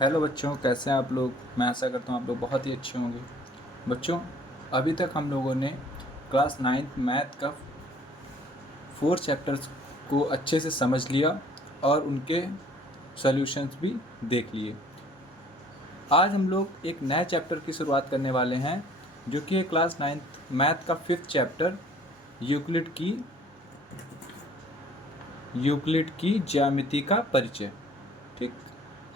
Hello बच्चों, कैसे हैं आप लोग। मैं आशा करता हूँ आप लोग बहुत ही अच्छे होंगे। बच्चों, अभी तक हम लोगों ने क्लास 9th मैथ का 4 चैप्टर्स को अच्छे से समझ लिया और उनके सॉल्यूशंस भी देख लिए। आज हम लोग एक नए चैप्टर की शुरुआत करने वाले हैं, जो कि है क्लास 9th मैथ का 5th चैप्टर यूक्लिड की ज्यामिति का परिचय। ठीक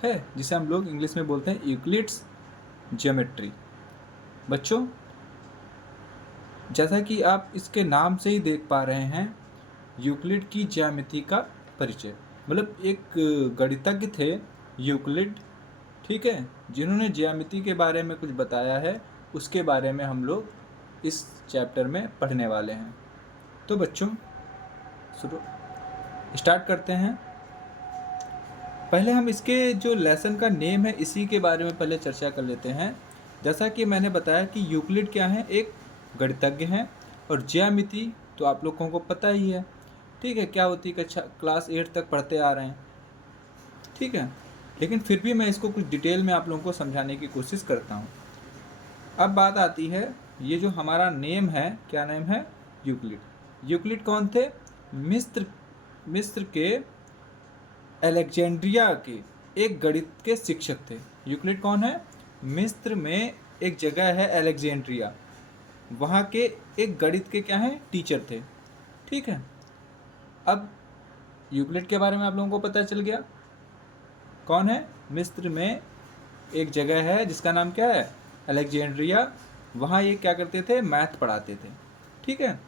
है, जिसे हम लोग इंग्लिश में बोलते हैं यूक्लिड्स ज्योमेट्री। बच्चों, जैसा कि आप इसके नाम से ही देख पा रहे हैं, यूक्लिड की ज्यामिति का परिचय मतलब एक गणितज्ञ थे यूक्लिड, ठीक है, जिन्होंने ज्यामिति के बारे में कुछ बताया है। उसके बारे में हम लोग इस चैप्टर में पढ़ने वाले हैं। तो बच्चों, शुरू स्टार्ट करते हैं। पहले हम इसके जो लेसन का नेम है इसी के बारे में पहले चर्चा कर लेते हैं। जैसा कि मैंने बताया कि यूक्लिड क्या है, एक गणितज्ञ हैं, और ज्यामिति तो आप लोगों को पता ही है, ठीक है, क्या होती है, कक्षा क्लास 8 तक पढ़ते आ रहे हैं, ठीक है। लेकिन फिर भी मैं इसको कुछ डिटेल में आप लोगों को समझाने की कोशिश करता हूँ। अब बात आती है, ये जो हमारा नेम है, क्या नेम है, यूक्लिड। यूक्लिड कौन थे? मिस्र के अलेक्जेंड्रिया के एक गणित के शिक्षक थे। यूक्लिड कौन है? मिस्र में एक जगह है अलेक्जेंड्रिया, वहाँ के एक गणित के क्या है, टीचर थे, ठीक है। अब यूक्लिड के बारे में आप लोगों को पता चल गया कौन है। मिस्र में एक जगह है जिसका नाम क्या है, अलेक्जेंड्रिया। वहाँ ये क्या करते थे, मैथ पढ़ाते थे, ठीक है।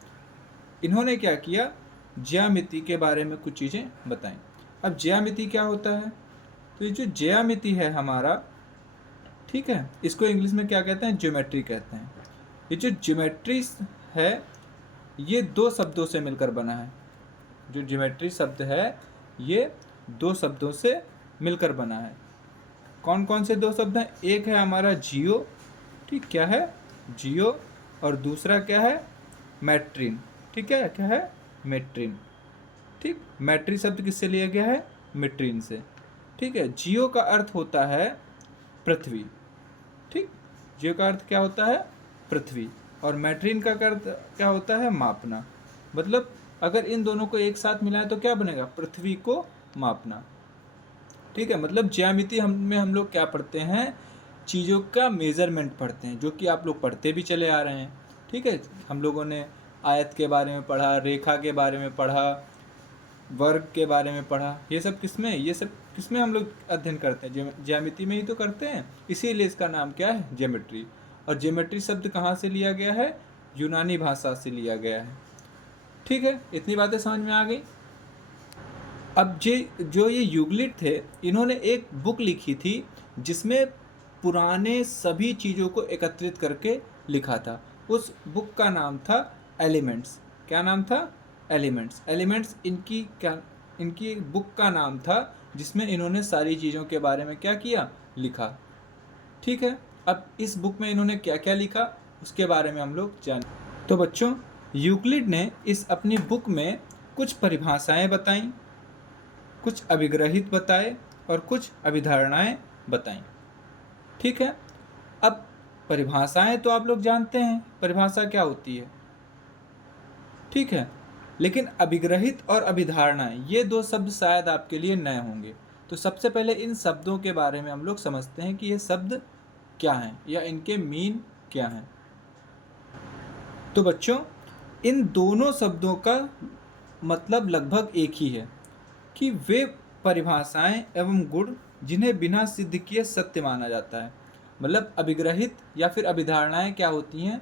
इन्होंने क्या किया, ज्यामिति के बारे में कुछ चीज़ें बताएं। अब ज्यामिति क्या होता है? तो ये जो ज्यामिति है हमारा, ठीक है, इसको इंग्लिश में क्या कहते हैं, ज्योमेट्री कहते हैं। ये जो ज्योमेट्री है, ये दो शब्दों से मिलकर बना है। जो ज्योमेट्री शब्द है, ये दो शब्दों से मिलकर बना है। कौन कौन से दो शब्द हैं? एक है हमारा जियो, ठीक, क्या है, जियो, और दूसरा क्या है, मैट्रिन, ठीक है, क्या है, मेट्रिन, ठीक। मैट्री शब्द किससे लिया गया है, मेट्रिन से, ठीक है। जियो का अर्थ होता है पृथ्वी, ठीक। जियो का अर्थ क्या होता है, पृथ्वी, और मैट्रिन का अर्थ क्या होता है, मापना। मतलब अगर इन दोनों को एक साथ मिलाएं तो क्या बनेगा, पृथ्वी को मापना, ठीक है। मतलब ज्यामिति हम लोग क्या पढ़ते हैं, चीज़ों का मेज़रमेंट पढ़ते हैं, जो कि आप लोग पढ़ते भी चले आ रहे हैं, ठीक है। हम लोगों ने आयत के बारे में पढ़ा, रेखा के बारे में पढ़ा, वर्ग के बारे में पढ़ा। ये सब किसमें हम लोग अध्ययन करते हैं, ज्यामिति में ही तो करते हैं। इसीलिए इसका नाम क्या है, ज्योमेट्री। और ज्योमेट्री शब्द कहाँ से लिया गया है, यूनानी भाषा से लिया गया है, ठीक है। इतनी बातें समझ में आ गई। अब जो ये यूक्लिड थे, इन्होंने एक बुक लिखी थी जिसमें पुराने सभी चीज़ों को एकत्रित करके लिखा था। उस बुक का नाम था एलिमेंट्स। क्या नाम था, एलिमेंट्स। एलिमेंट्स इनकी बुक का नाम था, जिसमें इन्होंने सारी चीज़ों के बारे में क्या किया, लिखा, ठीक है। अब इस बुक में इन्होंने क्या क्या लिखा, उसके बारे में हम लोग जान। तो बच्चों, यूक्लिड ने इस अपनी बुक में कुछ परिभाषाएं बताई, कुछ अभिग्रहित बताए, और कुछ अभिधारणाएं बताएं, ठीक है। अब परिभाषाएं तो आप लोग जानते हैं परिभाषा क्या होती है, ठीक है। लेकिन अभिग्रहित और अभिधारणाएं, ये दो शब्द शायद आपके लिए नए होंगे। तो सबसे पहले इन शब्दों के बारे में हम लोग समझते हैं कि ये शब्द क्या हैं या इनके मीन क्या हैं। तो बच्चों, इन दोनों शब्दों का मतलब लगभग एक ही है, कि वे परिभाषाएं एवं गुण जिन्हें बिना सिद्ध किए सत्य माना जाता है। मतलब अभिग्रहित या फिर अभिधारणाएं क्या होती हैं,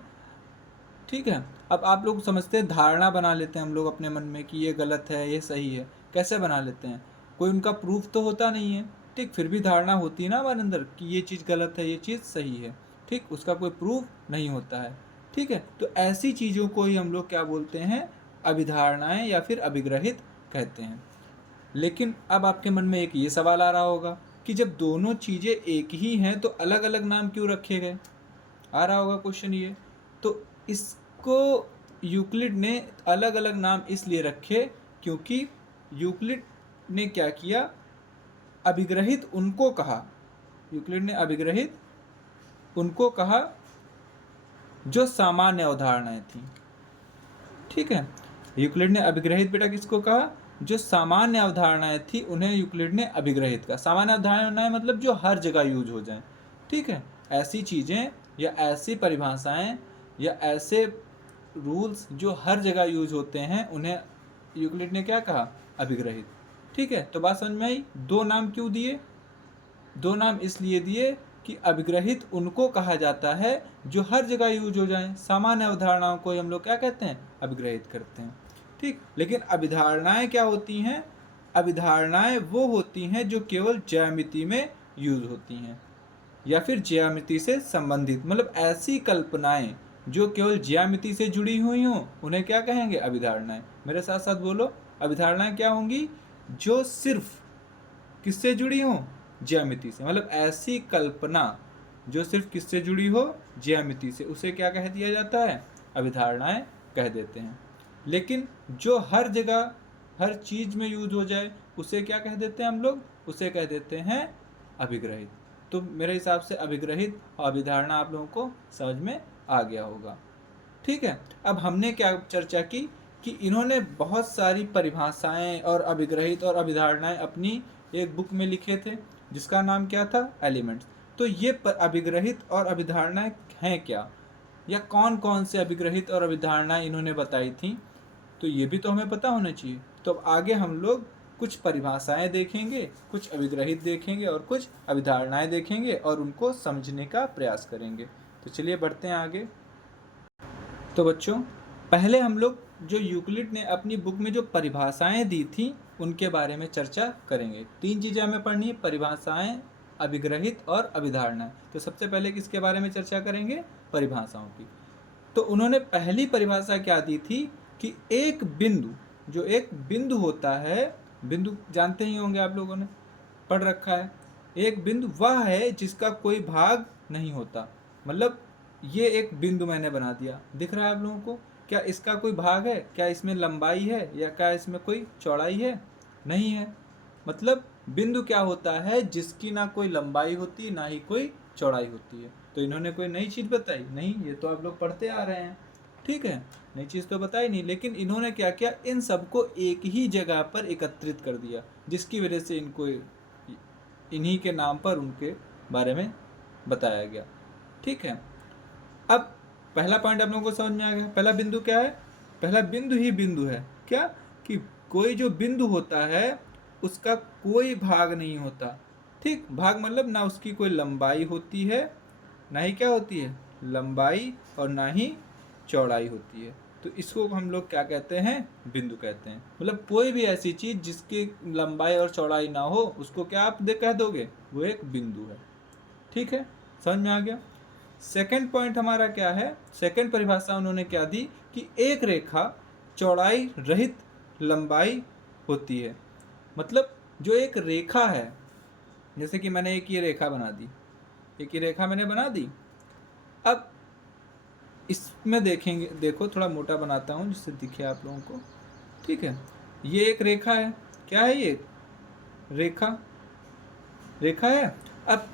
ठीक है। अब आप लोग समझते हैं, धारणा बना लेते हैं हम लोग अपने मन में कि ये गलत है, ये सही है। कैसे बना लेते हैं, कोई उनका प्रूफ तो होता नहीं है, ठीक, फिर भी धारणा होती है ना हमारे अंदर कि ये चीज़ गलत है, ये चीज़ सही है, ठीक। उसका कोई प्रूफ नहीं होता है, ठीक है। तो ऐसी चीज़ों को ही हम लोग क्या बोलते हैं, अभिधारणाएं या फिर अभिग्रहित कहते हैं। लेकिन अब आपके मन में एक ये सवाल आ रहा होगा कि जब दोनों चीज़ें एक ही हैं तो अलग अलग नाम क्यों रखे गए, आ रहा होगा क्वेश्चन ये। तो इसको यूक्लिड ने अलग अलग नाम इसलिए रखे क्योंकि यूक्लिड ने क्या किया, अभिग्रहित उनको कहा यूक्लिड ने अभिग्रहित उनको कहा जो सामान्य अवधारणाएं थी। ठीक है, यूक्लिड ने अभिग्रहित बेटा किसको कहा? जो सामान्य अवधारणाएं थी उन्हें यूक्लिड ने अभिग्रहित कहा। सामान्य अवधारणाएं मतलब जो हर जगह यूज हो जाएं। ठीक है, ऐसी चीज़ें या ऐसी परिभाषाएं या ऐसे रूल्स जो हर जगह यूज होते हैं उन्हें यूक्लिड ने क्या कहा? अभिग्रहित। ठीक है, तो बात समझ में आई? दो नाम क्यों दिए? दो नाम इसलिए दिए कि अभिग्रहित उनको कहा जाता है जो हर जगह यूज हो जाएं। सामान्य अवधारणाओं को हम लोग क्या कहते हैं? अभिग्रहित करते हैं। ठीक, लेकिन अभिधारणाएं क्या होती हैं? अभिधारणाएं वो होती हैं जो केवल ज्यामिति में यूज होती हैं या फिर ज्यामिति से संबंधित, मतलब ऐसी कल्पनाएं जो केवल ज्यामिति से जुड़ी हुई हों उन्हें क्या कहेंगे? अभिधारणाएं। मेरे साथ साथ बोलो, अभिधारणाएं क्या होंगी? जो सिर्फ किससे जुड़ी हों? ज्यामिति से। मतलब ऐसी कल्पना जो सिर्फ किससे जुड़ी हो? ज्यामिति से, उसे क्या कह दिया जाता है? अभिधारणाएं कह देते हैं। लेकिन जो हर जगह हर चीज में यूज हो जाए उसे क्या कह देते हैं हम लोग? उसे कह देते हैं अभिग्रहित। तो मेरे हिसाब से अभिग्रहित और अभिधारणा आप लोगों को समझ में आ गया होगा। ठीक है, अब हमने क्या चर्चा की कि इन्होंने बहुत सारी परिभाषाएं और अभिग्रहित और अभिधारणाएं अपनी एक बुक में लिखे थे जिसका नाम क्या था? एलिमेंट्स। तो ये अभिग्रहित और अभिधारणाएं हैं क्या, या कौन कौन से अभिग्रहित और अभिधारणाएं इन्होंने बताई थी, तो ये भी तो हमें पता होना चाहिए। तो अब आगे हम लोग कुछ परिभाषाएं देखेंगे, कुछ अभिग्रहित देखेंगे और कुछ अभिधारणाएं देखेंगे और उनको समझने का प्रयास करेंगे। तो चलिए बढ़ते हैं आगे। तो बच्चों, पहले हम लोग जो यूक्लिड ने अपनी बुक में जो परिभाषाएं दी थी उनके बारे में चर्चा करेंगे। तीन चीज़ें हमें पढ़नी है, परिभाषाएं, अभिग्रहित और अभिधारणाएं। तो सबसे पहले किसके बारे में चर्चा करेंगे? परिभाषाओं की। तो उन्होंने पहली परिभाषा क्या दी थी कि एक बिंदु, जो एक बिंदु होता है, बिंदु जानते ही होंगे आप लोगों ने, पढ़ रखा है। एक बिंदु वह है जिसका कोई भाग नहीं होता। मतलब ये एक बिंदु मैंने बना दिया, दिख रहा है आप लोगों को? क्या इसका कोई भाग है? क्या इसमें लंबाई है या क्या इसमें कोई चौड़ाई है? नहीं है। मतलब बिंदु क्या होता है? जिसकी ना कोई लंबाई होती ना ही कोई चौड़ाई होती है। तो इन्होंने कोई नई चीज़ बताई नहीं, ये तो आप लोग पढ़ते आ रहे हैं। ठीक है, नई चीज़ तो बताई नहीं, लेकिन इन्होंने क्या किया? इन सबको एक ही जगह पर एकत्रित कर दिया, जिसकी वजह से इनको इन्हीं के नाम पर उनके बारे में बताया गया। ठीक है, अब पहला पॉइंट आप लोगों को समझ में आ गया। पहला बिंदु क्या है? पहला बिंदु ही बिंदु है। क्या? कि कोई जो बिंदु होता है उसका कोई भाग नहीं होता। ठीक, भाग मतलब ना उसकी कोई लंबाई होती है, ना ही क्या होती है? लंबाई, और ना ही चौड़ाई होती है। तो इसको हम लोग क्या कहते हैं? बिंदु कहते हैं। मतलब कोई भी ऐसी चीज़ जिसकी लंबाई और चौड़ाई ना हो उसको क्या आप कह दोगे? वो एक बिंदु है। ठीक है, समझ में आ गया। सेकंड पॉइंट हमारा क्या है? सेकंड परिभाषा उन्होंने क्या दी कि एक रेखा चौड़ाई रहित लंबाई होती है। मतलब जो एक रेखा है, जैसे कि मैंने एक ये रेखा बना दी, एक ये रेखा मैंने बना दी। अब इसमें देखेंगे, देखो थोड़ा मोटा बनाता हूँ जिससे दिखे आप लोगों को। ठीक है, ये एक रेखा है। क्या है ये? रेखा, रेखा है। अब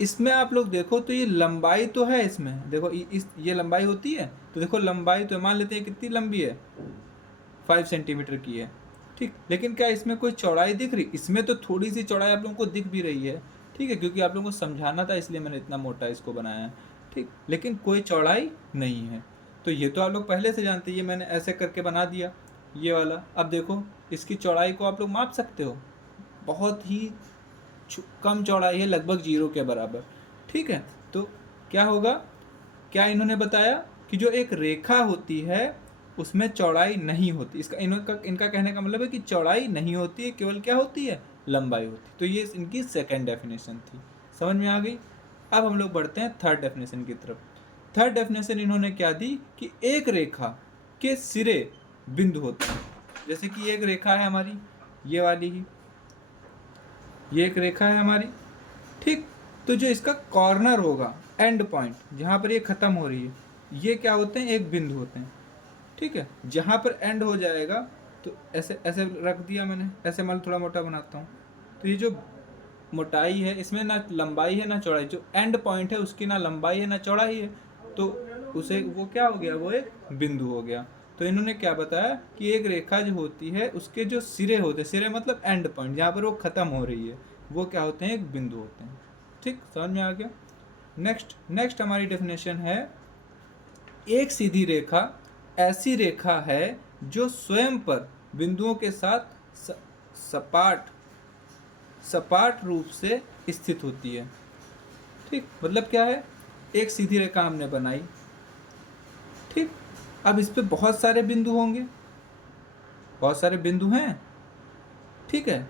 इसमें आप लोग देखो तो ये लंबाई तो है, इसमें देखो ये लंबाई होती है। तो देखो लंबाई तो मान लेते हैं कितनी लंबी है? 5 सेंटीमीटर की है। ठीक, लेकिन क्या इसमें कोई चौड़ाई दिख रही? इसमें तो थोड़ी सी चौड़ाई आप लोगों को दिख भी रही है। ठीक है, क्योंकि आप लोगों को समझाना था इसलिए मैंने इतना मोटा इसको बनाया है। ठीक, लेकिन कोई चौड़ाई नहीं है। तो ये तो आप लोग पहले से जानते हैं, ये मैंने ऐसे करके बना दिया ये वाला। अब देखो इसकी चौड़ाई को आप लोग माप सकते हो, बहुत ही कम चौड़ाई है, लगभग 0 के बराबर। ठीक है, तो क्या होगा? क्या इन्होंने बताया कि जो एक रेखा होती है उसमें चौड़ाई नहीं होती। इसका इनका कहने का मतलब है कि चौड़ाई नहीं होती है, केवल क्या होती है? लंबाई होती है। तो ये इनकी सेकंड डेफिनेशन थी। समझ में आ गई? अब हम लोग बढ़ते हैं थर्ड डेफिनेशन की तरफ। थर्ड डेफिनेशन इन्होंने क्या दी कि एक रेखा के सिरे बिंदु होते हैं। जैसे कि एक रेखा है हमारी, ये वाली ही, ये एक रेखा है हमारी। ठीक, तो जो इसका कॉर्नर होगा, एंड पॉइंट जहाँ पर ये ख़त्म हो रही है, ये क्या होते हैं? एक बिंदु होते हैं। ठीक है, जहाँ पर एंड हो जाएगा तो ऐसे ऐसे रख दिया मैंने, ऐसे मान थोड़ा मोटा बनाता हूँ। तो ये जो मोटाई है, इसमें ना लंबाई है ना चौड़ाई, जो एंड पॉइंट है उसकी ना लंबाई है ना चौड़ाई है, तो उसे वो क्या हो गया, वो एक बिंदु हो गया। तो इन्होंने क्या बताया कि एक रेखा जो होती है उसके जो सिरे होते हैं, सिरे मतलब एंड पॉइंट जहाँ पर वो ख़त्म हो रही है, वो क्या होते हैं, एक बिंदु होते हैं। ठीक, समझ में आ गया। नेक्स्ट हमारी डेफिनेशन है, एक सीधी रेखा ऐसी रेखा है जो स्वयं पर बिंदुओं के साथ सपाट सपाट रूप से स्थित होती है। ठीक, मतलब क्या है, एक सीधी रेखा हमने बनाई, ठीक, अब इस पे बहुत सारे बिंदु होंगे, बहुत सारे बिंदु हैं, ठीक है।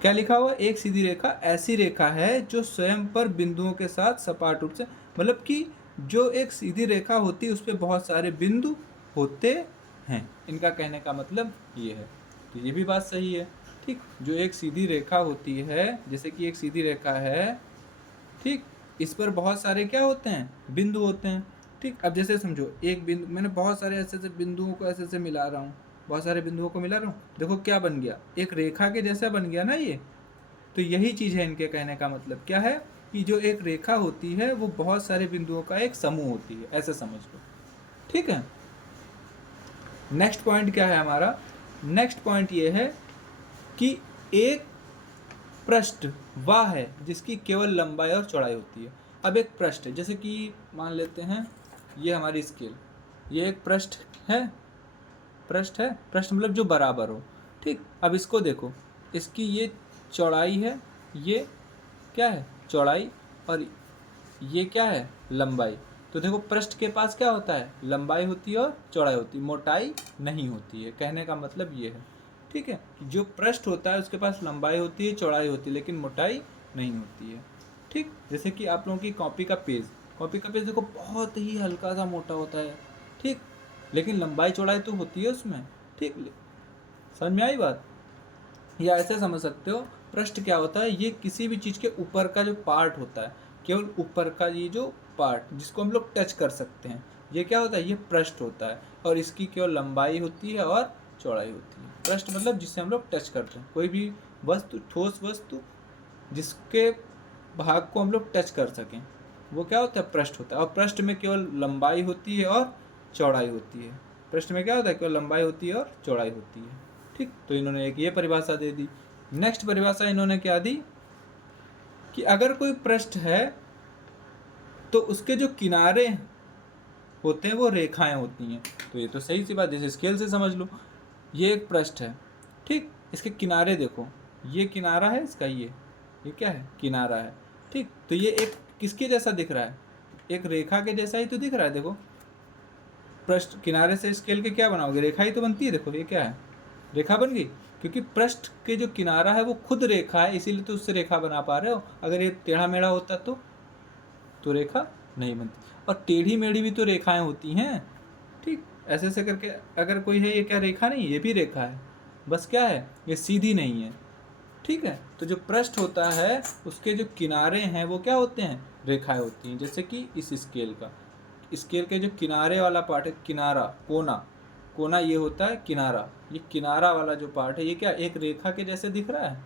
क्या लिखा हुआ, एक सीधी रेखा ऐसी रेखा है जो स्वयं पर बिंदुओं के साथ सपाट रूप से, मतलब कि जो एक सीधी रेखा होती है उस पर बहुत सारे बिंदु होते हैं, इनका कहने का मतलब ये है। तो ये भी बात सही है। ठीक, जो एक सीधी रेखा होती है, जैसे कि एक सीधी रेखा है, ठीक, इस पर बहुत सारे क्या होते हैं, बिंदु होते हैं। ठीक, अब जैसे समझो एक बिंदु, मैंने बहुत सारे ऐसे ऐसे बिंदुओं को ऐसे ऐसे मिला रहा हूँ, बहुत सारे बिंदुओं को मिला रहा हूँ, देखो क्या बन गया, एक रेखा के जैसा बन गया ना ये। तो यही चीज़ है इनके कहने का मतलब, क्या है कि जो एक रेखा होती है वो बहुत सारे बिंदुओं का एक समूह होती है, ऐसे समझ लो। ठीक है, नेक्स्ट पॉइंट क्या है हमारा, नेक्स्ट पॉइंट ये है कि एक पृष्ठ वह है जिसकी केवल लंबाई और चौड़ाई होती है। अब एक पृष्ठ है, जैसे कि मान लेते हैं ये हमारी स्केल, ये एक पृष्ठ है, पृष्ठ है, पृष्ठ मतलब जो बराबर हो। ठीक, अब इसको देखो, इसकी ये चौड़ाई है, ये क्या है, चौड़ाई, और ये क्या है, लंबाई। तो देखो पृष्ठ के पास क्या होता है, लंबाई होती है और चौड़ाई होती है, मोटाई नहीं होती है, कहने का मतलब ये है। ठीक है, जो पृष्ठ होता है उसके पास लंबाई होती है, चौड़ाई होती है, लेकिन मोटाई नहीं होती है। ठीक, जैसे कि आप लोगों की कॉपी का पेज देखो बहुत ही हल्का सा मोटा होता है, ठीक, लेकिन लंबाई चौड़ाई तो होती है उसमें। ठीक, समझ में आई बात। या ऐसे समझ सकते हो, पृष्ठ क्या होता है, ये किसी भी चीज़ के ऊपर का जो पार्ट होता है, केवल ऊपर का ये जो पार्ट जिसको हम लोग टच कर सकते हैं, ये क्या होता है, ये पृष्ठ होता है, और इसकी केवल लंबाई होती है और चौड़ाई होती है। पृष्ठ मतलब जिससे हम लोग टच करते हैं, कोई भी वस्तु, ठोस वस्तु जिसके भाग को हम लोग टच कर सकें, वो क्या होता है, पृष्ठ होता है। और पृष्ठ में केवल लंबाई होती है और चौड़ाई होती है, पृष्ठ में क्या होता है, केवल लंबाई होती है और चौड़ाई होती है। ठीक, तो इन्होंने एक ये परिभाषा दे दी। नेक्स्ट परिभाषा इन्होंने क्या दी कि अगर कोई पृष्ठ है तो उसके जो किनारे होते हैं वो रेखाएं होती हैं। तो ये तो सही सी बात, जैसे स्केल से समझ लो, ये एक पृष्ठ है, ठीक, इसके किनारे देखो, ये किनारा है इसका, ये क्या है, किनारा है। ठीक, तो ये एक किसके जैसा दिख रहा है, एक रेखा के जैसा ही तो दिख रहा है। देखो पृष्ठ किनारे से स्केल के क्या बनाओगे, रेखा ही तो बनती है। देखो ये क्या है, रेखा बन गई, क्योंकि पृष्ठ के जो किनारा है वो खुद रेखा है, इसीलिए तो उससे रेखा बना पा रहे हो। अगर ये टेढ़ा मेढ़ा होता तो रेखा नहीं बनती। और टेढ़ी मेढ़ी भी तो रेखाएं होती हैं। ठीक, ऐसे ऐसे करके अगर कोई है, ये क्या रेखा नहीं, ये भी रेखा है, बस क्या है, ये सीधी नहीं है। ठीक है, तो जो पृष्ठ होता है उसके जो किनारे हैं वो क्या होते हैं, रेखाएं होती हैं। जैसे कि इस स्केल का, स्केल के जो किनारे वाला पार्ट है, किनारा, कोना ये होता है किनारा, ये किनारा वाला जो पार्ट है ये क्या, एक रेखा के जैसे दिख रहा है।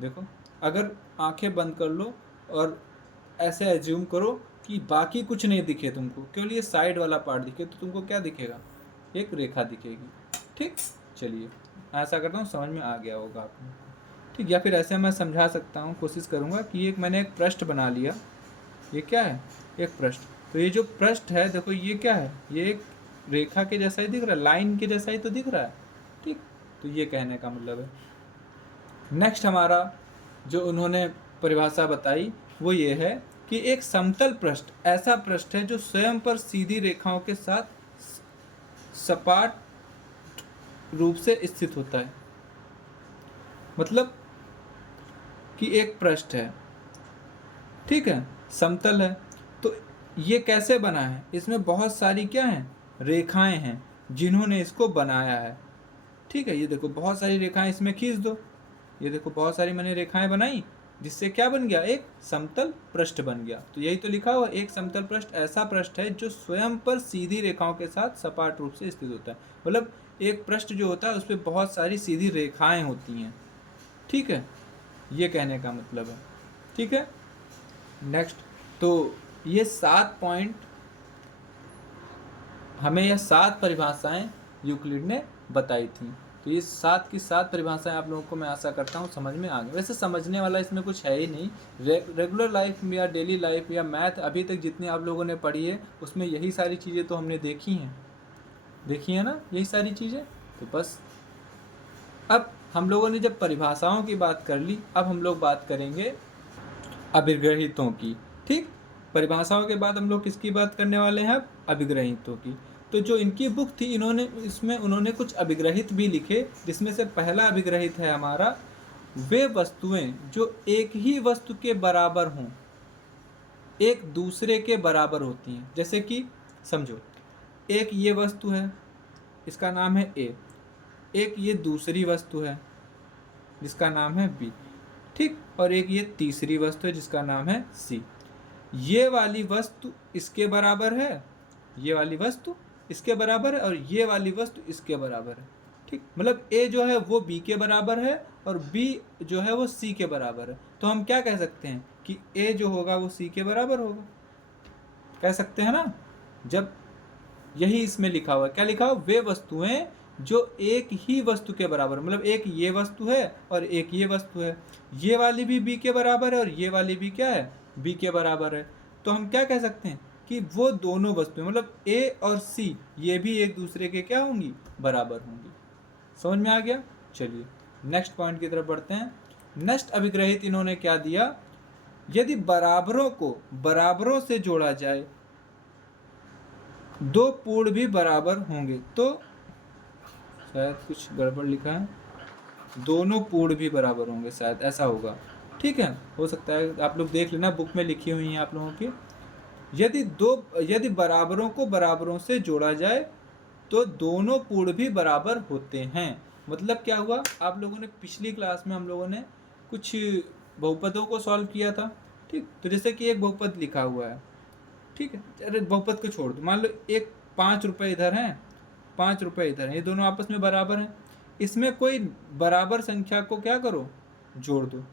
देखो, अगर आंखें बंद कर लो और ऐसे एज्यूम करो कि बाकी कुछ नहीं दिखे तुमको, केवल ये साइड वाला पार्ट दिखे, तो तुमको क्या दिखेगा, एक रेखा दिखेगी। ठीक, चलिए ऐसा करता हूँ, समझ में आ गया होगा आपको। ठीक, या फिर ऐसे मैं समझा सकता हूँ, कोशिश करूँगा कि एक मैंने एक पृष्ठ बना लिया, ये क्या है, एक पृष्ठ। तो ये जो पृष्ठ है देखो, ये क्या है, ये एक रेखा के जैसा ही दिख रहा है, लाइन के जैसा ही तो दिख रहा है। ठीक, तो ये कहने का मतलब है। नेक्स्ट हमारा जो उन्होंने परिभाषा बताई वो ये है कि एक समतल पृष्ठ ऐसा पृष्ठ है जो स्वयं पर सीधी रेखाओं के साथ सपाट रूप से स्थित होता है। मतलब कि एक पृष्ठ है, ठीक है, समतल है, तो ये कैसे बना है, इसमें बहुत सारी क्या हैं, रेखाएं हैं जिन्होंने इसको बनाया है। ठीक है, ये देखो बहुत सारी रेखाएं इसमें खींच दो, ये देखो बहुत सारी मैंने रेखाएं बनाई, जिससे क्या बन गया, एक समतल पृष्ठ बन गया। तो यही तो लिखा हुआ, एक समतल पृष्ठ ऐसा पृष्ठ है जो स्वयं पर सीधी रेखाओं के साथ सपाट रूप से स्थित होता है। मतलब एक पृष्ठ जो होता है उस पर बहुत सारी सीधी रेखाएं होती हैं। ठीक है, ये कहने का मतलब है। ठीक है, नेक्स्ट, तो ये 7 पॉइंट हमें, यह 7 परिभाषाएं यूक्लिड ने बताई थी। तो ये 7 की 7 परिभाषाएं आप लोगों को मैं आशा करता हूँ समझ में आ गई। वैसे समझने वाला इसमें कुछ है ही नहीं। रेगुलर लाइफ में या डेली लाइफ या मैथ अभी तक जितनी आप लोगों ने पढ़ी है उसमें यही सारी चीज़ें तो हमने देखी है ना, यही सारी चीज़ें। तो बस अब हम लोगों ने जब परिभाषाओं की बात कर ली, अब हम लोग बात करेंगे अभिग्रहितों की। ठीक, परिभाषाओं के बाद हम लोग किसकी बात करने वाले हैं? अब अभिग्रहितों की। तो जो इनकी बुक थी, इन्होंने इसमें उन्होंने कुछ अभिग्रहित भी लिखे, जिसमें से पहला अभिग्रहित है हमारा, वे वस्तुएं जो एक ही वस्तु के बराबर हों, एक दूसरे के बराबर होती हैं। जैसे कि समझो, एक ये वस्तु है, इसका नाम है ए, एक ये दूसरी वस्तु है जिसका नाम है बी, ठीक, और एक ये तीसरी वस्तु है जिसका नाम है सी। ये वाली वस्तु इसके बराबर है, ये वाली वस्तु इसके बराबर है, और ये वाली वस्तु इसके बराबर है। ठीक, मतलब ए जो है वो बी के बराबर है और बी जो है वो सी के बराबर है। तो हम क्या कह सकते हैं कि ए जो होगा वो सी के बराबर होगा, कह सकते हैं ना। जब यही इसमें लिखा हुआ है, क्या लिखा हुआ? वे वस्तुएं जो एक ही वस्तु के बराबर, मतलब एक ये वस्तु है और एक ये वस्तु है, ये वाली भी बी के बराबर है और ये वाली भी क्या है? बी के बराबर है। तो हम क्या कह सकते हैं कि वो दोनों वस्तुएं, मतलब ए और सी, ये भी एक दूसरे के क्या होंगी? बराबर होंगी। समझ में आ गया? चलिए नेक्स्ट पॉइंट की तरफ बढ़ते हैं। नेक्स्ट अभिग्रहित इन्होंने क्या दिया? यदि बराबरों को बराबरों से जोड़ा जाए, दो पूर्ण भी बराबर होंगे। तो शायद कुछ गड़बड़ लिखा है, दोनों पूर्ण भी बराबर होंगे, शायद ऐसा होगा। ठीक है, हो सकता है, आप लोग देख लेना, बुक में लिखी हुई हैं आप लोगों की। यदि बराबरों को बराबरों से जोड़ा जाए तो दोनों पूर्ण भी बराबर होते हैं। मतलब क्या हुआ? आप लोगों ने पिछली क्लास में हम लोगों ने कुछ बहुपदों को सॉल्व किया था। ठीक, तो जैसे कि एक बहुपद लिखा हुआ है, ठीक है, अरे बहुपद को छोड़ दो, मान लो एक 5 रुपये इधर हैं, 5 रुपये इधर हैं, ये दोनों आपस में बराबर हैं। इसमें कोई बराबर संख्या को क्या करो? जोड़ दो।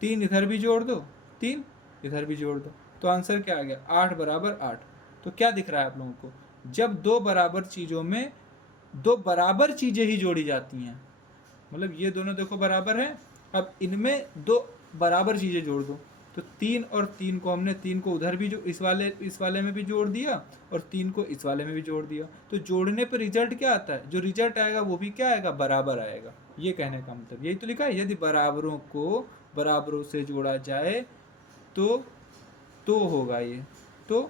3 इधर भी जोड़ दो, 3 इधर भी जोड़ दो, तो आंसर क्या आ गया? 8 बराबर 8। तो क्या दिख रहा है आप लोगों को? जब दो बराबर चीज़ों में दो बराबर चीज़ें ही जोड़ी जाती हैं, मतलब ये दोनों देखो बराबर हैं, अब इनमें दो बराबर चीज़ें जोड़ दो। तो 3 और 3 को हमने 3 को उधर भी जो इस वाले में भी जोड़ दिया और 3 को इस वाले में भी जोड़ दिया। तो जोड़ने पर रिजल्ट क्या आता है? जो रिजल्ट आएगा वो भी क्या आएगा? बराबर आएगा। ये कहने का मतलब यही तो लिखा है, यदि बराबरों को बराबरों से जोड़ा जाए तो होगा ये, तो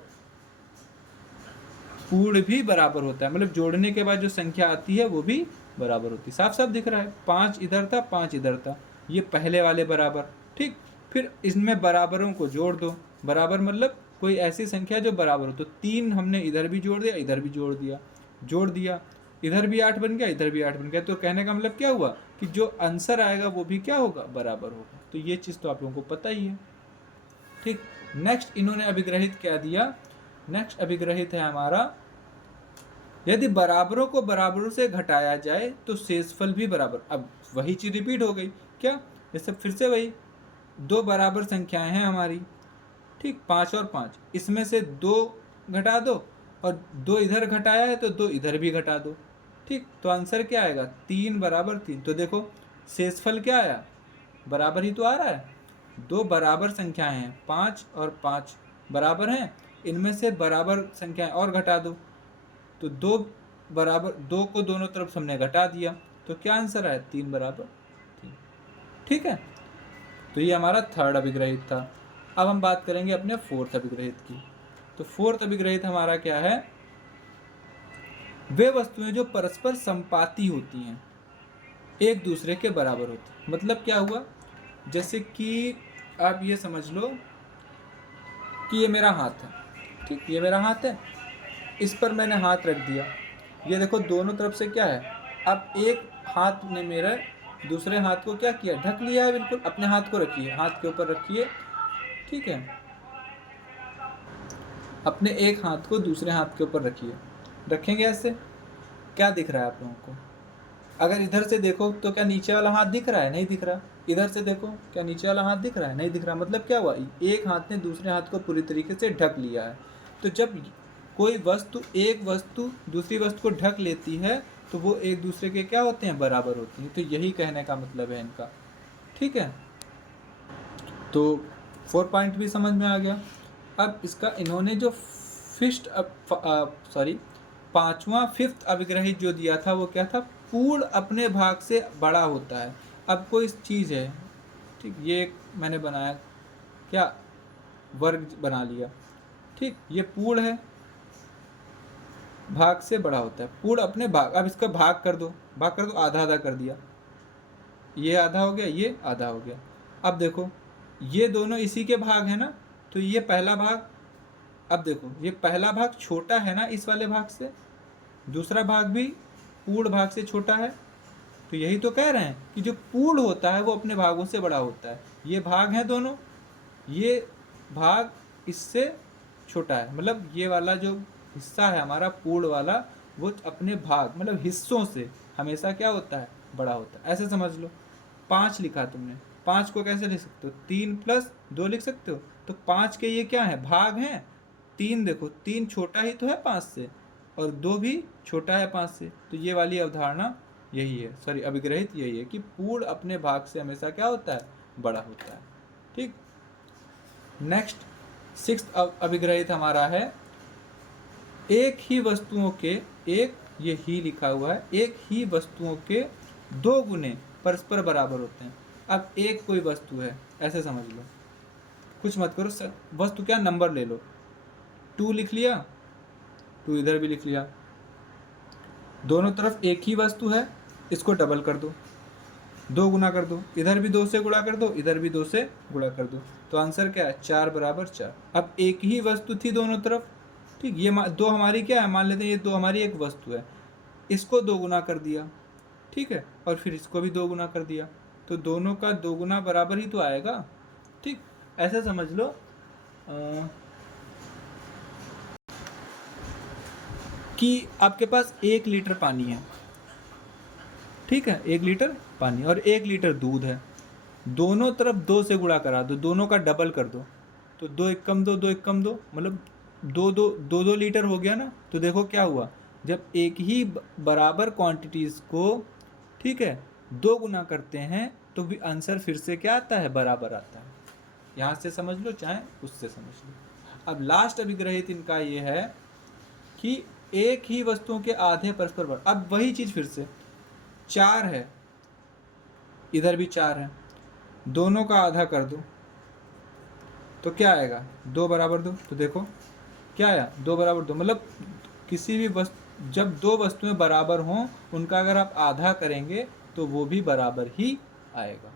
पूर्ण भी बराबर होता है, मतलब जोड़ने के बाद जो संख्या आती है वो भी बराबर होती है। साफ साफ दिख रहा है, 5 इधर था 5 इधर था, ये पहले वाले बराबर। ठीक, फिर इसमें बराबरों को जोड़ दो, बराबर मतलब कोई ऐसी संख्या जो बराबर हो। तो 3 हमने इधर भी जोड़ दिया, इधर भी जोड़ दिया, इधर भी 8 बन गया, इधर भी 8 बन गया। तो कहने का मतलब क्या हुआ कि जो आंसर आएगा वो भी क्या होगा? बराबर होगा। तो ये चीज़ तो आप लोगों को पता ही है। ठीक, नेक्स्ट इन्होंने अभिग्रहित क्या दिया? नेक्स्ट अभिग्रहित है हमारा, यदि बराबरों को बराबरों से घटाया जाए तो शेषफल भी बराबर। अब वही चीज़ रिपीट हो गई क्या? जैसे फिर से वही, दो बराबर संख्याएं हैं हमारी, ठीक, 5 और 5, इसमें से 2 घटा दो और 2 इधर घटाया है तो 2 इधर भी घटा दो। ठीक, तो आंसर क्या आएगा? 3 बराबर 3। तो देखो शेषफल क्या आया? बराबर ही तो आ रहा है। दो बराबर संख्याएं हैं, 5 और 5 बराबर हैं, इनमें से बराबर संख्याएं और घटा दो, तो 2 बराबर 2 को दोनों तरफ हमने घटा दिया, तो क्या आंसर आया? 3 बराबर 3। ठीक है, तो ये हमारा थर्ड अभिग्रहित था। अब हम बात करेंगे अपने फोर्थ अभिग्रहित की। तो फोर्थ अभिग्रहित हमारा क्या है? वे वस्तुएं जो परस्पर संपाती होती हैं, एक दूसरे के बराबर होती हैं। मतलब क्या हुआ? जैसे कि आप ये समझ लो कि ये मेरा हाथ है, ठीक, ये मेरा हाथ है, इस पर मैंने हाथ रख दिया, ये देखो दोनों तरफ से क्या है? अब एक हाथ ने मेरा दूसरे हाथ को क्या किया? ढक लिया है बिल्कुल। अपने हाथ को रखिए, हाथ के ऊपर रखिए, ठीक है, अपने एक हाथ को दूसरे हाथ के ऊपर रखिए। रखेंगे ऐसे, क्या दिख रहा है आप लोगों को? अगर इधर से देखो तो क्या नीचे वाला हाथ दिख रहा है? नहीं दिख रहा। इधर से देखो, क्या नीचे वाला हाथ दिख रहा है? नहीं दिख रहा। मतलब क्या हुआ, एक हाथ ने दूसरे हाथ को पूरी तरीके से ढक लिया है। तो जब कोई वस्तु, एक वस्तु दूसरी वस्तु को ढक लेती है तो वो एक दूसरे के क्या होते हैं, बराबर होती हैं। तो यही कहने का मतलब है इनका। ठीक है, तो 4 पॉइंट भी समझ में आ गया। अब इसका इन्होंने जो पांचवा फिफ्थ अभिग्रहित जो दिया था वो क्या था, पूर्ण अपने भाग से बड़ा होता है। अब कोई चीज़ है, ठीक, ये एक मैंने बनाया, क्या, वर्ग बना लिया, ठीक, ये पूर्ण है, भाग से बड़ा होता है, पूर्ण अपने भाग। अब इसका भाग कर दो, आधा आधा कर दिया, ये आधा हो गया, ये आधा हो गया। अब देखो ये दोनों इसी के भाग है ना, तो ये पहला भाग, अब देखो ये पहला भाग छोटा है ना इस वाले भाग से, दूसरा भाग भी पूर्ण भाग से छोटा है। तो यही तो कह रहे हैं कि जो पूर्ण होता है वो अपने भागों से बड़ा होता है। ये भाग हैं दोनों, ये भाग इससे छोटा है, मतलब ये वाला जो हिस्सा है हमारा पूर्ण वाला, वो अपने भाग मतलब हिस्सों से हमेशा क्या होता है, बड़ा होता है। ऐसे समझ लो। 5 लिखा तुमने, 5 को कैसे लिख सकते हो, 3+2 लिख सकते हो। तो 5 के ये क्या है, भाग हैं। 3 देखो, 3 छोटा ही तो है 5 से, और 2 भी छोटा है 5 से। तो ये वाली अवधारणा यही है, सॉरी अभिग्रहित यही है कि पूर्ण अपने भाग से हमेशा क्या होता है, बड़ा होता है। ठीक, नेक्स्ट 6th अभिग्रहित हमारा है, एक ही वस्तुओं के, एक, ये ही लिखा हुआ है, एक ही वस्तुओं के 2 गुने परस्पर बराबर होते हैं। अब एक कोई वस्तु है, ऐसे समझ लो, कुछ मत करो, वस्तु क्या, नंबर ले लो, 2 लिख लिया, 2 इधर भी लिख लिया, दोनों तरफ एक ही वस्तु है, इसको डबल कर दो, 2 गुना कर दो, इधर भी 2 से गुणा कर दो, इधर भी 2 से गुणा कर दो। तो आंसर क्या है, 4 बराबर 4। अब एक ही वस्तु थी दोनों तरफ, ठीक, ये 2 हमारी क्या है, मान लेते हैं ये 2 हमारी एक वस्तु है, इसको 2 गुना कर दिया, ठीक है, और फिर इसको भी 2 गुना कर दिया, तो दोनों का 2 गुना बराबर ही तो आएगा। ठीक, ऐसे समझ लो कि आपके पास 1 लीटर पानी है, ठीक है, 1 लीटर पानी और 1 लीटर दूध है, दोनों तरफ 2 से गुणा करा दो, दोनों का डबल कर दो, तो 2 एक कम 2, 2 एक कम 2, मतलब 2 लीटर हो गया ना। तो देखो क्या हुआ, जब एक ही बराबर क्वांटिटीज़ को, ठीक है, 2 गुना करते हैं तो भी आंसर फिर से क्या आता है, बराबर आता है। यहाँ से समझ लो चाहे उससे समझ लो। अब लास्ट अभिग्रहित इनका ये है कि एक ही वस्तुओं के आधे परस्पर बराबर। अब वही चीज़ फिर से, 4 है, इधर भी 4 है, दोनों का आधा कर दो तो क्या आएगा, 2 बराबर 2। तो देखो क्या आया, 2 बराबर 2, मतलब किसी भी वस्तु, जब 2 वस्तुएं बराबर हों उनका अगर आप आधा करेंगे तो वो भी बराबर ही आएगा।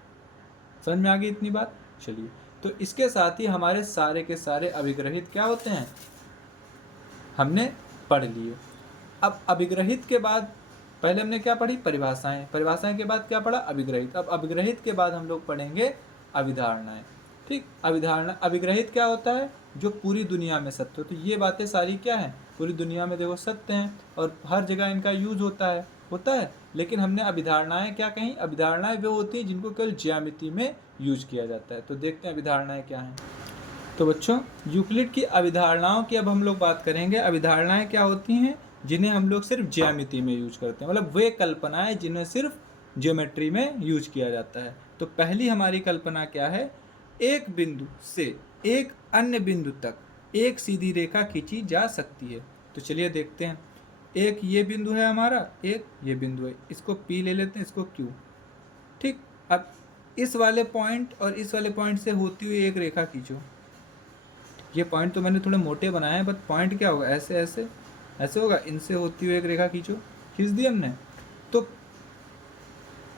समझ में आ गई इतनी बात? चलिए, तो इसके साथ ही हमारे सारे के सारे अभिग्रहित क्या होते हैं, हमने पढ़ लिए। अब अभिग्रहित के बाद पहले हमने क्या पढ़ी, परिभाषाएं, परिभाषाएं के बाद क्या पढ़ा, अभिग्रहित। अब अभिग्रहित के बाद हम लोग पढ़ेंगे अभिधारणाएं। ठीक, अभिधारणा, अभिग्रहित क्या होता है, जो पूरी दुनिया में सत्य हो। तो ये बातें सारी क्या है, पूरी दुनिया में देखो सत्य हैं और हर जगह इनका यूज होता है, लेकिन हमने अभिधारणाएं क्या कहीं, अभिधारणाएं वो होती हैं जिनको केवल ज्यामिति में यूज किया जाता है। तो देखते हैं अभिधारणाएं क्या हैं। तो बच्चों, यूक्लिड की अभिधारणाओं की अब हम लोग बात करेंगे। अभिधारणाएं क्या होती हैं, जिन्हें हम लोग सिर्फ ज्यामिति में यूज करते हैं, मतलब वे कल्पनाएं जिन्हें सिर्फ ज्योमेट्री में यूज किया जाता है। तो पहली हमारी कल्पना क्या है, एक बिंदु से एक अन्य बिंदु तक एक सीधी रेखा खींची जा सकती है। तो चलिए देखते हैं, एक ये बिंदु है हमारा, एक ये बिंदु है, इसको P ले लेते हैं, इसको Q। ठीक, अब इस वाले पॉइंट और इस वाले पॉइंट से होती हुई एक रेखा खींचो। ये पॉइंट तो मैंने थोड़े मोटे बनाए हैं, बट पॉइंट क्या होगा, ऐसे ऐसे ऐसे होगा, इनसे होती हुई एक रेखा खींचो, खींच दी हमने। तो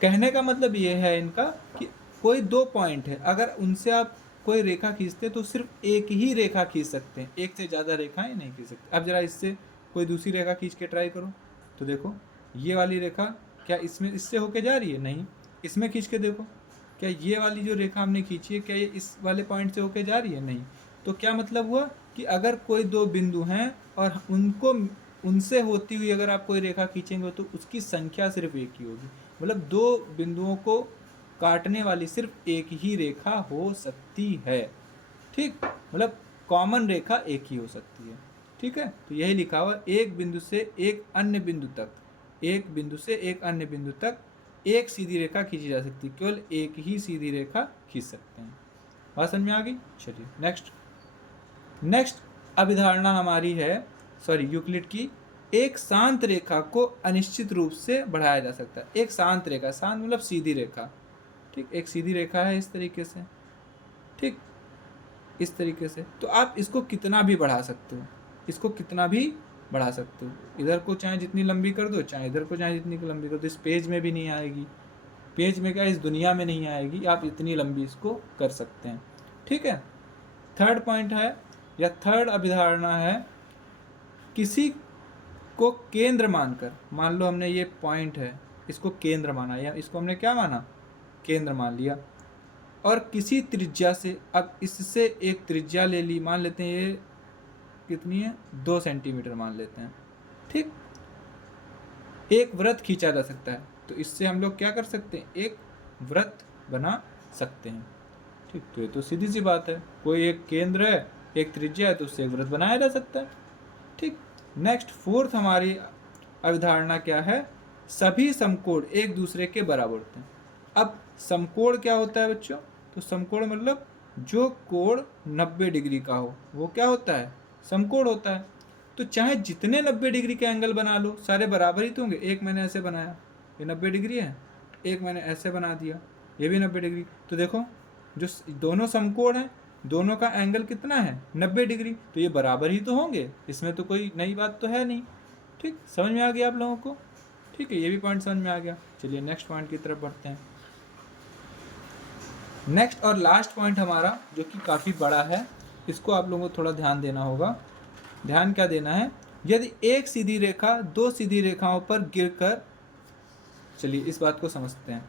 कहने का मतलब ये है इनका कि कोई 2 पॉइंट है, अगर उनसे आप कोई रेखा खींचते तो सिर्फ एक ही रेखा खींच सकते हैं, एक से ज़्यादा रेखाएं नहीं खींच सकते। अब जरा इससे कोई दूसरी रेखा खींच के ट्राई करो, तो देखो ये वाली रेखा क्या इसमें इससे होके जा रही है, नहीं। इसमें खींच के देखो, क्या ये वाली जो रेखा हमने खींची है क्या ये इस वाले पॉइंट से होके जा रही है, नहीं। तो क्या मतलब हुआ कि अगर कोई 2 बिंदु हैं और उनको, उनसे होती हुई अगर आप कोई रेखा खींचेंगे तो उसकी संख्या सिर्फ एक ही होगी। मतलब 2 बिंदुओं को काटने वाली सिर्फ एक ही रेखा हो सकती है। ठीक, मतलब कॉमन रेखा एक ही हो सकती है। ठीक है, तो यही लिखा हुआ, एक बिंदु से एक अन्य बिंदु तक, एक बिंदु से एक अन्य बिंदु तक एक सीधी रेखा खींची जा सकती है, केवल एक ही सीधी रेखा खींच सकते हैं। बात समझ में आ गई? चलिए नेक्स्ट अभिधारणा हमारी है, यूक्लिड की, एक शांत रेखा को अनिश्चित रूप से बढ़ाया जा सकता है। एक शांत रेखा, शांत मतलब सीधी रेखा। ठीक, एक सीधी रेखा है इस तरीके से, ठीक, इस तरीके से, तो आप इसको कितना भी बढ़ा सकते हो, इसको कितना भी बढ़ा सकते हो, इधर को चाहे जितनी लंबी कर दो, चाहे इधर को चाहे जितनी लंबी कर दो, इस पेज में भी नहीं आएगी, पेज में क्या, इस दुनिया में नहीं आएगी, आप इतनी लंबी इसको कर सकते हैं। ठीक है, थर्ड पॉइंट है या थर्ड अभिधारणा है, किसी को केंद्र मानकर, मान लो हमने ये पॉइंट है, इसको केंद्र माना, या इसको हमने क्या माना, केंद्र मान लिया, और किसी त्रिज्या से, अब इससे एक त्रिज्या ले ली, मान लेते हैं ये कितनी है, 2 सेंटीमीटर मान लेते हैं। ठीक, एक वृत्त खींचा जा सकता है, तो इससे हम लोग क्या कर सकते हैं, एक वृत्त बना सकते हैं। ठीक, तो ये तो सीधी सी बात है, कोई एक केंद्र है, एक त्रिज्या है, तो उससे एक वृत्त बनाया जा सकता है। ठीक, नेक्स्ट फोर्थ हमारी अवधारणा क्या है, सभी समकोण एक दूसरे के बराबर होते हैं। अब समकोण क्या होता है बच्चों, तो समकोण मतलब जो कोण 90 डिग्री का हो वो क्या होता है, समकोण होता है। तो चाहे जितने 90 डिग्री के एंगल बना लो, सारे बराबर ही तो होंगे। एक मैंने ऐसे बनाया, ये 90 डिग्री है, एक मैंने ऐसे बना दिया, ये भी 90 डिग्री, तो देखो जो दोनों समकोण हैं, दोनों का एंगल कितना है, 90 डिग्री, तो ये बराबर ही तो होंगे, इसमें तो कोई नई बात तो है नहीं। ठीक, समझ में आ गया आप लोगों को? ठीक है, ये भी पॉइंट समझ में आ गया। चलिए नेक्स्ट पॉइंट की तरफ बढ़ते हैं। नेक्स्ट और लास्ट पॉइंट हमारा, जो कि काफ़ी बड़ा है, इसको आप लोगों को थोड़ा ध्यान देना होगा। ध्यान क्या देना है, यदि एक सीधी रेखा दो सीधी रेखाओं पर गिरकर, चलिए इस बात को समझते हैं,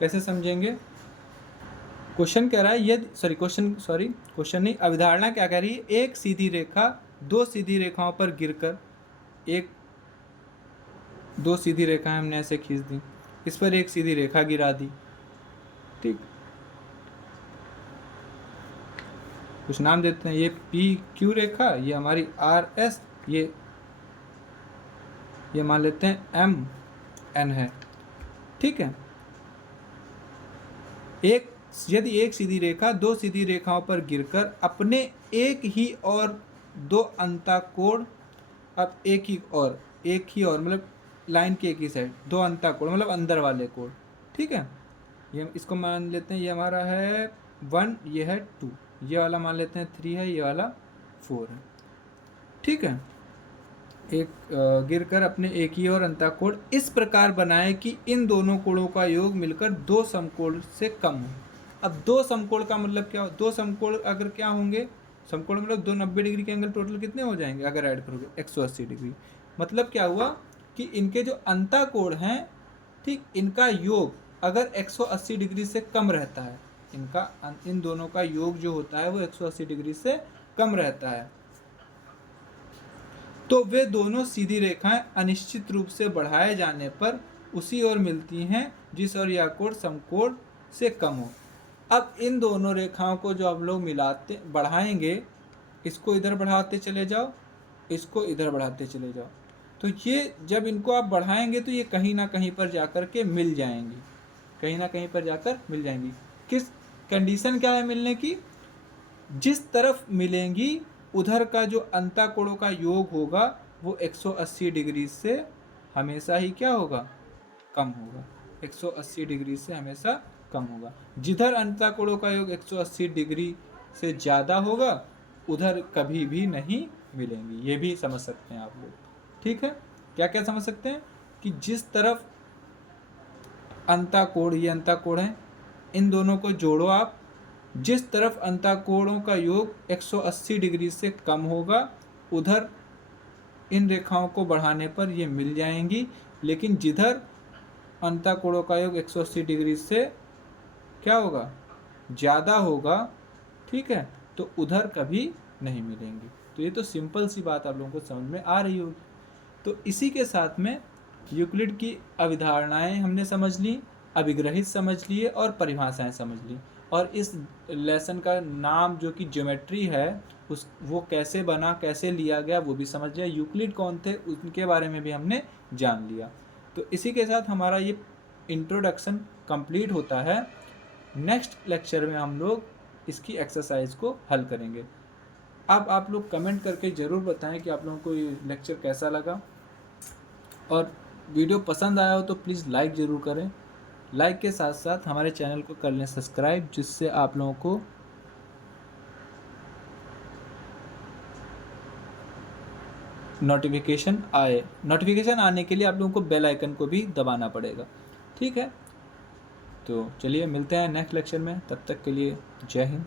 कैसे समझेंगे। क्वेश्चन कह रहा है, यदि क्वेश्चन नहीं, अवधारणा क्या कह रही है, एक सीधी रेखा दो सीधी रेखाओं पर गिरकर, एक दो सीधी रेखाएं हमने ऐसे खींच दी, इस पर एक सीधी रेखा गिरा दी। ठीक, कुछ नाम देते हैं, ये पी क्यू रेखा, ये हमारी आर एस, ये मान लेते हैं एम एन है। ठीक है, यदि एक सीधी रेखा दो सीधी रेखाओं पर गिरकर अपने एक ही और दो अंतःकोण, अब एक ही और मतलब लाइन के एक ही साइड दो अंतःकोण मतलब अंदर वाले कोण। ठीक है, ये इसको मान लेते हैं, ये हमारा है 1, ये है 2, ये वाला मान लेते हैं 3 है, ये वाला 4 है। ठीक है, एक गिरकर अपने एक ही और अंतःकोण इस प्रकार बनाए कि इन दोनों कोणों का योग मिलकर दो समकोण से कम हो। अब दो समकोण का मतलब क्या हो, दो समकोण अगर क्या होंगे, समकोण मतलब दो 90 डिग्री के एंगल टोटल कितने हो जाएंगे अगर ऐड करोगे, 180 डिग्री। मतलब क्या हुआ कि इनके जो अंतःकोण हैं, ठीक, इनका योग अगर 180 डिग्री से कम रहता है, इन दोनों का योग जो होता है वो 180 डिग्री से कम रहता है, तो वे दोनों सीधी रेखाएं अनिश्चित रूप से बढ़ाए जाने पर उसी ओर मिलती हैं जिस ओर यह कोण समकोण से कम हो। अब इन दोनों रेखाओं को जो आप लोग मिलाते बढ़ाएंगे, इसको इधर बढ़ाते चले जाओ, इसको इधर बढ़ाते चले जाओ, तो ये जब इनको आप बढ़ाएंगे तो ये कहीं ना कहीं पर जाकर के मिल जाएंगी, कहीं ना कहीं पर जाकर मिल जाएंगी। किस कंडीशन क्या है मिलने की, जिस तरफ मिलेंगी उधर का जो अंतःकोणों का योग होगा वो 180 डिग्री से हमेशा ही क्या होगा, कम होगा, 180 डिग्री से हमेशा कम होगा। जिधर अंतःकोणों का योग 180 डिग्री से ज़्यादा होगा उधर कभी भी नहीं मिलेंगी। ये भी समझ सकते हैं आप लोग। ठीक है, क्या क्या समझ सकते हैं कि जिस तरफ अंतःकोण, ये अंतःकोण है, इन दोनों को जोड़ो आप, जिस तरफ अंतःकोणों का योग 180 डिग्री से कम होगा उधर इन रेखाओं को बढ़ाने पर ये मिल जाएंगी, लेकिन जिधर अंतःकोणों का योग 180 डिग्री से क्या होगा, ज़्यादा होगा, ठीक है, तो उधर कभी नहीं मिलेंगी। तो ये तो सिंपल सी बात आप लोगों को समझ में आ रही होगी। तो इसी के साथ में यूक्लिड की अवधारणाएं हमने समझ ली, अभिग्रहित समझ लिए और परिभाषाएं समझ ली। और इस लेसन का नाम जो कि ज्योमेट्री है वो कैसे बना, कैसे लिया गया, वो भी समझ लिया। यूक्लिड कौन थे उनके बारे में भी हमने जान लिया। तो इसी के साथ हमारा ये इंट्रोडक्शन कंप्लीट होता है। नेक्स्ट लेक्चर में हम लोग इसकी एक्सरसाइज को हल करेंगे। अब आप लोग कमेंट करके ज़रूर बताएं कि आप लोगों को ये लेक्चर कैसा लगा, और वीडियो पसंद आया हो तो प्लीज़ लाइक ज़रूर करें। लाइक के साथ साथ हमारे चैनल को कर लें सब्सक्राइब, जिससे आप लोगों को नोटिफिकेशन आए। नोटिफिकेशन आने के लिए आप लोगों को बेल आइकन को भी दबाना पड़ेगा। ठीक है, तो चलिए मिलते हैं नेक्स्ट लेक्चर में। तब तक के लिए जय हिंद।